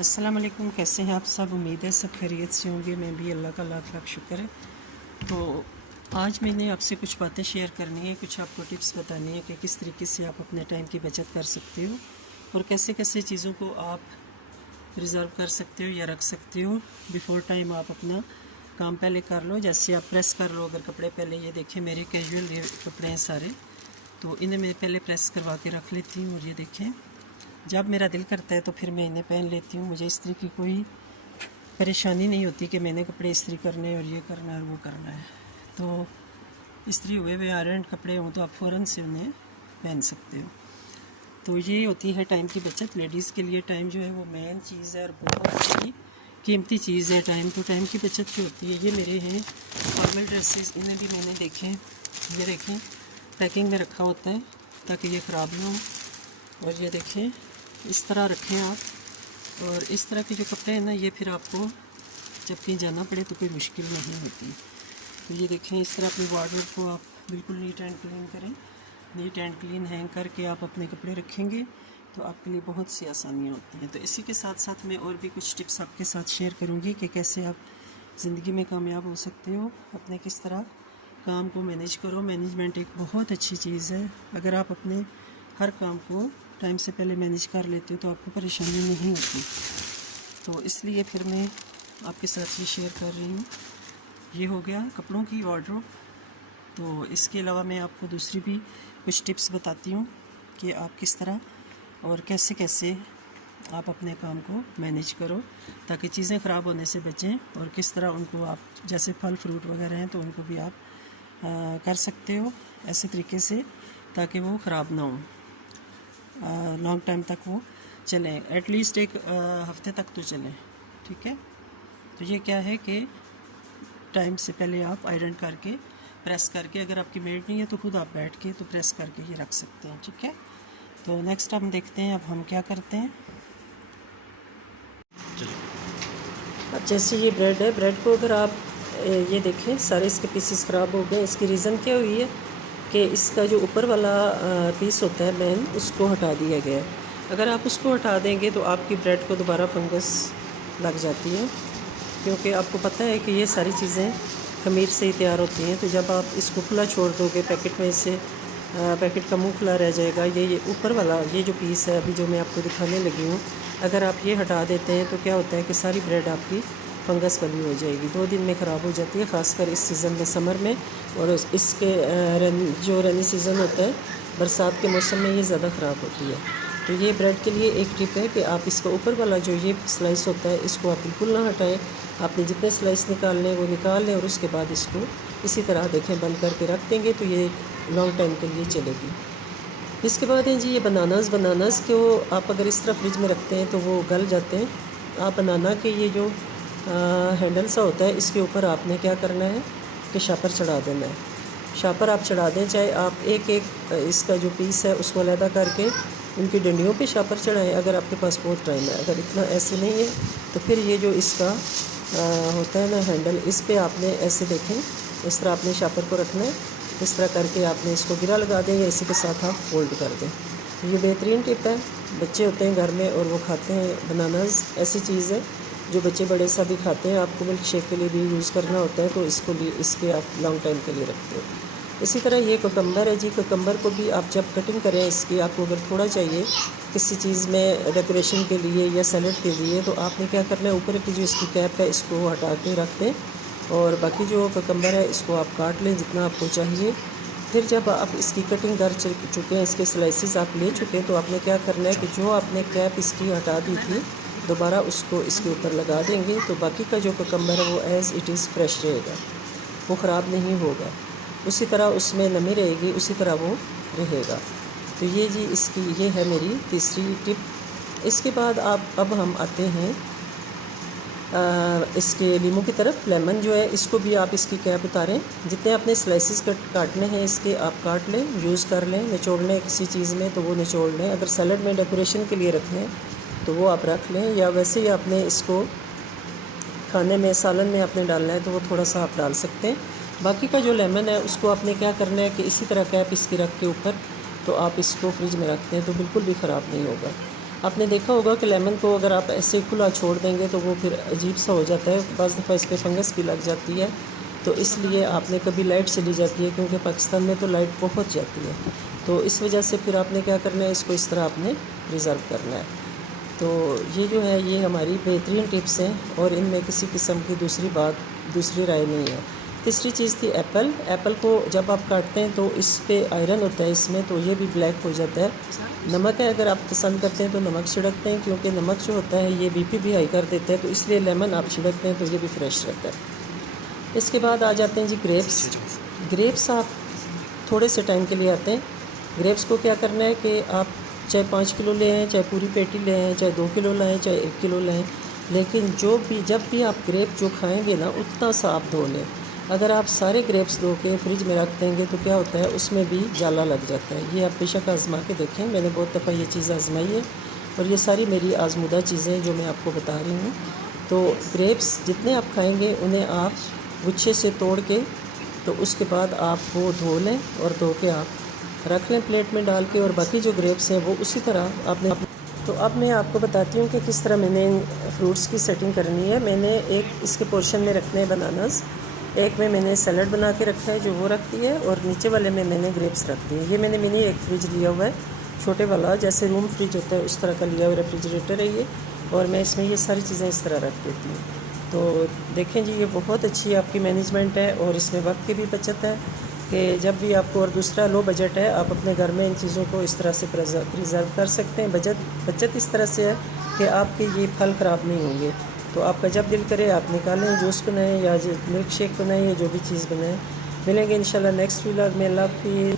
अस्सलाम वालेकुम। कैसे हैं आप सब? उम्मीद है सब खैरियत से होंगे। मैं भी अल्लाह का लाख लाख शुक्र है। तो आज मैंने आपसे कुछ बातें शेयर करनी है, कुछ आपको टिप्स बतानी है कि किस तरीके से आप अपने टाइम की बचत कर सकते हो और कैसे कैसे चीज़ों को आप रिज़र्व कर सकते हो या रख सकते हो। बिफ़ोर टाइम आप अपना काम पहले कर लो। जैसे आप प्रेस कर लो अगर कपड़े, पहले ये देखें मेरे कैजुअल ये कपड़े हैं सारे, तो इन्हें मैं पहले प्रेस करवा के रख लेती हूँ। और ये देखें, जब मेरा दिल करता है तो फिर मैं इन्हें पहन लेती हूँ। मुझे इस्त्री की कोई परेशानी नहीं होती कि मैंने कपड़े इस्त्री करने और ये करना है और वो करना है। तो इस्त्री हुए हुए आयरन कपड़े हों तो आप फ़ौरन से उन्हें पहन सकते हो। तो ये होती है टाइम की बचत। लेडीज़ के लिए टाइम जो है वो मेन चीज़ है और बहुत ही कीमती चीज़ है टाइम। तो टाइम की बचत जो होती है, ये मेरे हैं फॉर्मल ड्रेसेस। इन्हें भी मैंने देखें, ये देखें पैकिंग में रखा होता है ताकि ये ख़राब ना हो। और ये देखें इस तरह रखें आप। और इस तरह के जो कपड़े हैं ना, ये फिर आपको जब कहीं जाना पड़े तो कोई मुश्किल नहीं होती। तो ये देखें, इस तरह अपनी वार्डरोब को आप बिल्कुल नीट एंड क्लीन करें। नीट एंड क्लीन हैंग करके आप अपने कपड़े रखेंगे तो आपके लिए बहुत सी आसानियाँ होती हैं। तो इसी के साथ साथ मैं और भी कुछ टिप्स आपके साथ शेयर करूँगी कि कैसे आप ज़िंदगी में कामयाब हो सकते हो, अपने किस तरह काम को मैनेज करो। मैनेजमेंट एक बहुत अच्छी चीज़ है। अगर आप अपने हर काम को टाइम से पहले मैनेज कर लेते हो तो आपको परेशानी नहीं होती। तो इसलिए फिर मैं आपके साथ ये शेयर कर रही हूँ। ये हो गया कपड़ों की वार्डरोब। तो इसके अलावा मैं आपको दूसरी भी कुछ टिप्स बताती हूँ कि आप किस तरह और कैसे कैसे आप अपने काम को मैनेज करो ताकि चीज़ें ख़राब होने से बचें। और किस तरह उनको आप, जैसे फल फ्रूट वगैरह हैं तो उनको भी आप कर सकते हो ऐसे तरीके से ताकि वो ख़राब ना हो, लॉन्ग टाइम तक वो चलें, एटलीस्ट एक हफ्ते तक तो चलें। ठीक है। तो ये क्या है कि टाइम से पहले आप आयरन करके प्रेस करके, अगर आपकी मेड नहीं है तो खुद आप बैठ के तो प्रेस करके ये रख सकते हैं। ठीक है। तो नेक्स्ट हम देखते हैं अब हम क्या करते हैं। अब जैसे ये ब्रेड है, ब्रेड को अगर आप ये देखें सारे इसके पीसेस ख़राब हो गए। इसकी रीज़न क्या हुई है कि इसका जो ऊपर वाला पीस होता है मेन, उसको हटा दिया गया है। अगर आप उसको हटा देंगे तो आपकी ब्रेड को दोबारा फंगस लग जाती है, क्योंकि आपको पता है कि ये सारी चीज़ें खमीर से ही तैयार होती हैं। तो जब आप इसको खुला छोड़ दोगे पैकेट में से, पैकेट का मुंह खुला रह जाएगा। ये ऊपर वाला ये जो पीस है अभी जो मैं आपको दिखाने लगी हूँ, अगर आप ये हटा देते हैं तो क्या होता है कि सारी ब्रेड आपकी फंगस वाली हो जाएगी, 2 दिन में ख़राब हो जाती है, ख़ासकर इस सीज़न में, समर में। और इसके जो रेनी सीज़न होता है, बरसात के मौसम में, ये ज़्यादा ख़राब होती है। तो ये ब्रेड के लिए एक टिप है कि आप इसका ऊपर वाला जो ये स्लाइस होता है इसको आप बिल्कुल ना हटाएं। आपने जितने स्लाइस निकालने हैं वो निकाल लें और उसके बाद इसको इसी तरह देखें बंद करके रख देंगे तो ये लॉन्ग टाइम के लिए चलेगी। इसके बाद है जी ये बनानास को आप अगर इस तरह फ्रिज में रखते हैं तो वो गल जाते हैं। आप बनाना के ये जो हैंडल सा होता है इसके ऊपर आपने क्या करना है कि शापर चढ़ा देना है। शापर आप चढ़ा दें, चाहे आप एक एक इसका जो पीस है उसको अलहदा करके उनकी डंडियों पे शापर चढ़ाएं अगर आपके पास बहुत टाइम है। अगर इतना ऐसे नहीं है तो फिर ये जो इसका होता है ना हैंडल, इस पे आपने ऐसे देखें इस तरह आपने शापर को रखना है। इस तरह करके आपने इसको गिरा लगा दें या इसी के साथ आप फोल्ड कर दें। ये बेहतरीन टिप है। बच्चे होते हैं घर में और वो खाते हैं बनानास, ऐसी चीज़ है जो बच्चे बड़े सा भी खाते हैं। आपको मिल्क शेक के लिए भी यूज़ करना होता है तो इसको लिए इसके आप लॉन्ग टाइम के लिए रखते हो। इसी तरह ये कोकम्बर है जी। कोकम्बर को भी आप जब कटिंग करें इसकी, आपको अगर थोड़ा चाहिए किसी चीज़ में डेकोरेशन के लिए या सैलड के लिए, तो आपने क्या करना है, ऊपर की जो इसकी कैप है इसको हटा के रख दें और बाकी जो कोकम्बर है इसको आप काट लें जितना आपको चाहिए। फिर जब आप इसकी कटिंग कर चुके हैं, इसके स्लाइसेस आप ले चुके हैं, तो आपने क्या करना है कि जो आपने कैप इसकी हटा दी थी दोबारा उसको इसके ऊपर लगा देंगे तो बाकी का जो कोकम्बर है वो एज़ इट इज़ फ्रेश रहेगा, वो ख़राब नहीं होगा। उसी तरह उसमें नमी रहेगी, उसी तरह वो रहेगा। तो ये जी इसकी ये है मेरी तीसरी टिप। इसके बाद अब हम आते हैं इसके लीमू की तरफ। लेमन जो है इसको भी आप इसकी कैप उतारें, जितने अपने स्लाइसिस काटने हैं इसके आप काट लें, यूज़ कर लें। निचोड़ने किसी चीज़ में तो वो निचोड़ लें। अगर सैलड में डेकोरेशन के लिए रखना है तो वो आप रख लें, या वैसे ही आपने इसको खाने में सालन में आपने डालना है तो वो थोड़ा सा आप डाल सकते हैं। बाकी का जो लेमन है उसको आपने क्या करना है कि इसी तरह कैप इसकी रख के ऊपर तो आप इसको फ्रिज में रखते हैं तो बिल्कुल भी ख़राब नहीं होगा। आपने देखा होगा कि लेमन को अगर आप ऐसे खुला छोड़ देंगे तो वो फिर अजीब सा हो जाता है, बज़ दफ़ा इस पर फंगस भी लग जाती है। तो इसलिए आपने कभी लाइट चली जाती है, क्योंकि पाकिस्तान में तो लाइट बहुत जाती है, तो इस वजह से फिर आपने क्या करना है, इसको इस तरह आपने प्रिज़र्व करना है। तो ये जो है ये हमारी बेहतरीन टिप्स हैं और इनमें किसी किस्म की दूसरी राय नहीं है। तीसरी चीज़ थी एप्पल। एप्पल को जब आप काटते हैं तो इस पे आयरन होता है इसमें, तो ये भी ब्लैक हो जाता है। नमक है, अगर आप पसंद करते हैं तो नमक छिड़कते हैं, क्योंकि नमक जो होता है ये बीपी भी हाई कर देता है, तो इसलिए लेमन आप छिड़कते हैं तो ये भी फ्रेश रहता है। इसके बाद आ जाते हैं जी ग्रेप्स। ग्रेप्स आप थोड़े से टाइम के लिए आते हैं। ग्रेप्स को क्या करना है कि आप चाहे 5 किलो ले आएँ, चाहे पूरी पेटी ले आएँ, चाहे 2 किलो लाएँ, चाहे 1 किलो लाएँ, लेकिन जब भी आप ग्रेप जो खाएंगे ना उतना सा आप धो लें। अगर आप सारे ग्रेप्स धो के फ्रिज में रख देंगे तो क्या होता है, उसमें भी जाला लग जाता है। ये आप बेशक आज़मा के देखें, मैंने बहुत दफ़ा ये चीज़ आज़माई है और ये सारी मेरी आज़मूदा चीज़ें जो मैं आपको बता रही हूँ। तो ग्रेप्स जितने आप खाएँगे उन्हें आप गुच्छे से तोड़ के, तो उसके बाद आप वो धो लें और धो के आप रख लें प्लेट में डाल के, और बाकी जो ग्रेप्स हैं वो उसी तरह आपने। तो अब मैं आपको बताती हूँ कि किस तरह मैंने इन फ्रूट्स की सेटिंग करनी है। मैंने एक इसके पोर्शन में रखने हैं बनानास, एक में मैंने सैलड बना के रखा है जो वो रख दी है, और नीचे वाले में मैंने ग्रेप्स रख दिए। ये मैंने मिनी एक फ्रिज लिया हुआ है, छोटे वाला, जैसे रूम फ्रिज होता है उस तरह का लिया हुआ रेफ्रिजरेटर है ये, और मैं इसमें ये सारी चीज़ें इस तरह रख देती हूँ। तो देखें जी, ये बहुत अच्छी आपकी मैनेजमेंट है और इसमें वक्त की भी बचत है कि जब भी आपको, और दूसरा लो बजट है, आप अपने घर में इन चीज़ों को इस तरह से प्रिजर्व कर सकते हैं। बचत इस तरह से है कि आपके ये फल ख़राब नहीं होंगे। तो आपका जब दिल करे आप निकालें, जूस बनाएं या मिल्क शेक बनाएं या जो भी चीज़ बनाएं। मिलेंगे इंशाल्लाह नेक्स्ट व्लॉग में। अल्लाह हाफ़िज़।